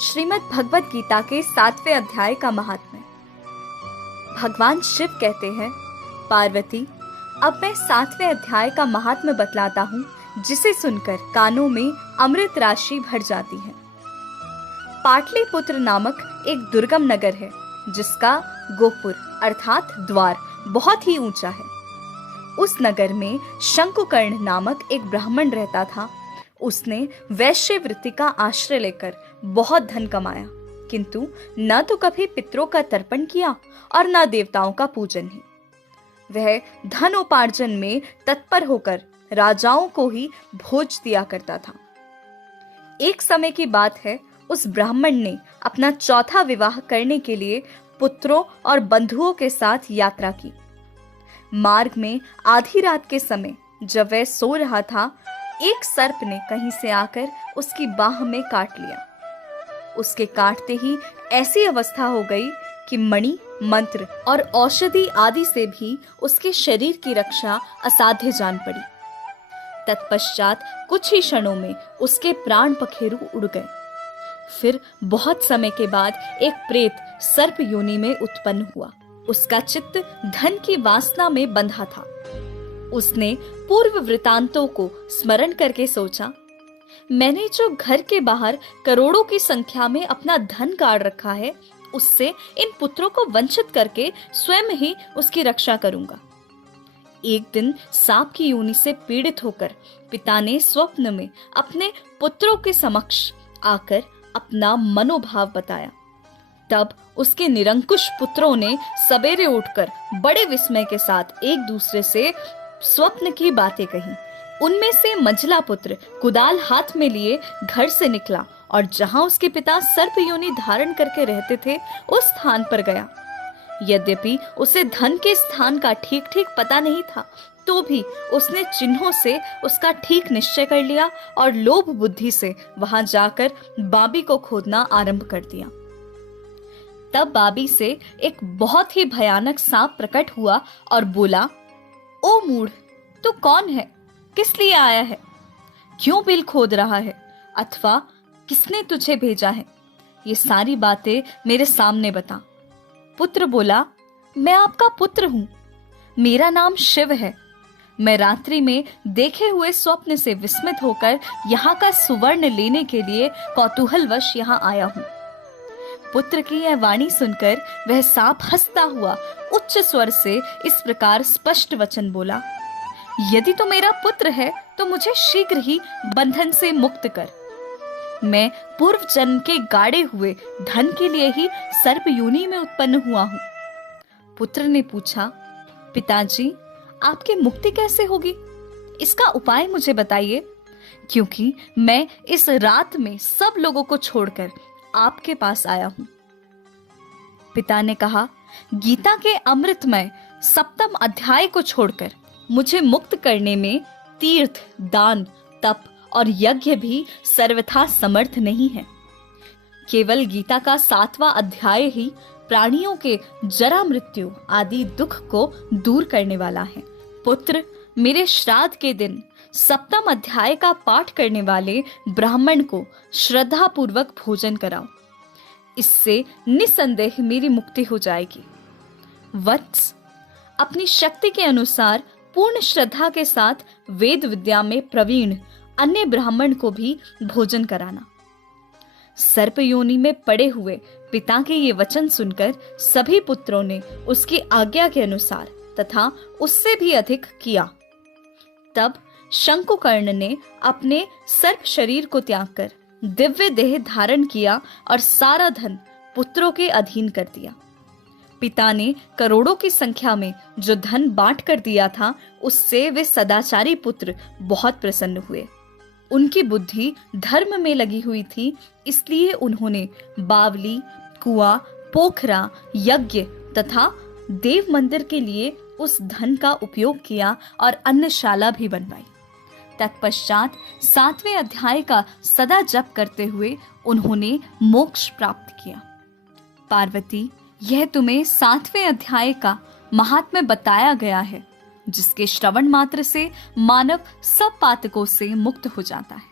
श्रीमद् भगवत गीता के 7वें अध्याय का महात्म्य। भगवान शिव कहते हैं, पार्वती, अब मैं 7वें अध्याय का महात्म्य बतलाता हूँ, जिसे सुनकर कानों में अमृत राशि भर जाती है। पाटलिपुत्र नामक एक दुर्गम नगर है, जिसका गोपुर अर्थात द्वार बहुत ही ऊंचा है। उस नगर में शंकुकर्ण नामक एक ब्राह्मण रहता था। उसने वैश्य वृत्ति का आश्रय लेकर बहुत धन कमाया, किंतु न तो कभी पितरों का तर्पण किया और न देवताओं का पूजन ही। वह धन उपार्जन में तत्पर होकर राजाओं को ही भोज दिया करता था। एक समय की बात है, उस ब्राह्मण ने अपना चौथा विवाह करने के लिए पुत्रों और बंधुओं के साथ यात्रा की। मार्ग में आधी रात के समय जब वह सो रहा था, एक सर्प ने कहीं से आकर उसकी बाह में काट लिया। उसके काटते ही ऐसी अवस्था हो गई कि मणि, मंत्र और औषधि आदि से भी उसके शरीर की रक्षा असाध्य जान पड़ी। तत्पश्चात कुछ ही क्षणों में उसके प्राण पखेरु उड़ गए। फिर बहुत समय के बाद एक प्रेत सर्प योनि में उत्पन्न हुआ। उसका चित्त धन की वासना में बंधा था। उसने पूर्व वृतांतों को स्मरण करके सोचा, मैंने जो घर के बाहर करोड़ों की संख्या में अपना धन गाड़ रखा है, उससे इन पुत्रों को वंचित करके स्वयं ही उसकी रक्षा करूंगा। एक दिन सांप की योनि से पीड़ित होकर पिता ने स्वप्न में अपने पुत्रों के समक्ष आकर अपना मनोभाव बताया। तब उसके निरंकुश पुत्रों ने सवेरे उठकर बड़े विस्मय के साथ एक दूसरे से स्वप्न की बातें कही। उनमें से मंझला पुत्र कुदाल हाथ में लिए घर से निकला और जहां उसके पिता सर्प योनि धारण करके रहते थे, उस स्थान पर गया। यद्यपि उसे धन के स्थान का ठीक ठीक पता नहीं था, तो भी उसने चिन्हों से उसका ठीक निश्चय कर लिया और लोभ बुद्धि से वहां जाकर बाबी को खोदना आरंभ कर दिया। तब बाबी से एक बहुत ही भयानक सांप प्रकट हुआ और बोला, ओ मूढ़, तू कौन है? किस लिए आया है? क्यों बिल खोद रहा है? अथवा किसने तुझे भेजा है? ये सारी बातें मेरे सामने बता। पुत्र बोला, मैं आपका पुत्र हूं। मेरा नाम शिव है। मैं रात्रि में देखे हुए स्वप्न से विस्मित होकर यहाँ का सुवर्ण लेने के लिए कौतूहलवश यहाँ आया हूँ। पुत्र की यह वाणी सुनकर वह सांप हंसता हुआ उच्च स्वर से इस प्रकार स्पष्ट वचन बोला, यदि तू मेरा पुत्र है तो मुझे शीघ्र ही बंधन से मुक्त कर। मैं पूर्व जन्म के गाड़े हुए धन के लिए ही सर्प योनि में उत्पन्न हुआ हूँ। पुत्र ने पूछा, पिताजी, आपकी मुक्ति कैसे होगी? इसका उपाय मुझे बताइए, क्योंकि मैं इस रात में सब लोगों को छोड़कर आपके पास आया हूं। पिता ने कहा, गीता के अमृतमय 7वें अध्याय को छोड़कर मुझे मुक्त करने में तीर्थ, दान, तप और यज्ञ भी सर्वथा समर्थ नहीं है। केवल गीता का 7वां अध्याय ही प्राणियों के जरा मृत्यु आदि दुख को दूर करने वाला है। पुत्र, मेरे श्राद्ध के दिन 7वें अध्याय का पाठ करने वाले ब्राह्मण को श्रद्धा पूर्वक भोजन कराओ। इससे निसंदेह मेरी मुक्ति हो जाएगी। वत्स, अपनी शक्ति के अनुसार पूर्ण श्रद्धा के साथ वेद विद्या में प्रवीण अन्य ब्राह्मण को भी भोजन कराना। सर्प योनि में पड़े हुए पिता के ये वचन सुनकर सभी पुत्रों ने उसकी आज्ञा के अनुसार तथा उससे भी अधिक किया। तब शंकुकर्ण ने अपने सर्प शरीर को त्याग कर दिव्य देह धारण किया और सारा धन पुत्रों के अधीन कर दिया। पिता ने करोड़ों की संख्या में जो धन बांट कर दिया था, उससे वे सदाचारी पुत्र बहुत प्रसन्न हुए। उनकी बुद्धि धर्म में लगी हुई थी, इसलिए उन्होंने बावली, कुआं, पोखरा, यज्ञ तथा देव मंदिर के लिए उस धन का उपयोग किया और अन्नशाला भी बनवाई। तत्पश्चात 7वें अध्याय का सदा जप करते हुए उन्होंने मोक्ष प्राप्त किया। पार्वती, यह तुम्हें 7वें अध्याय का महात्म्य बताया गया है, जिसके श्रवण मात्र से मानव सब पातकों से मुक्त हो जाता है।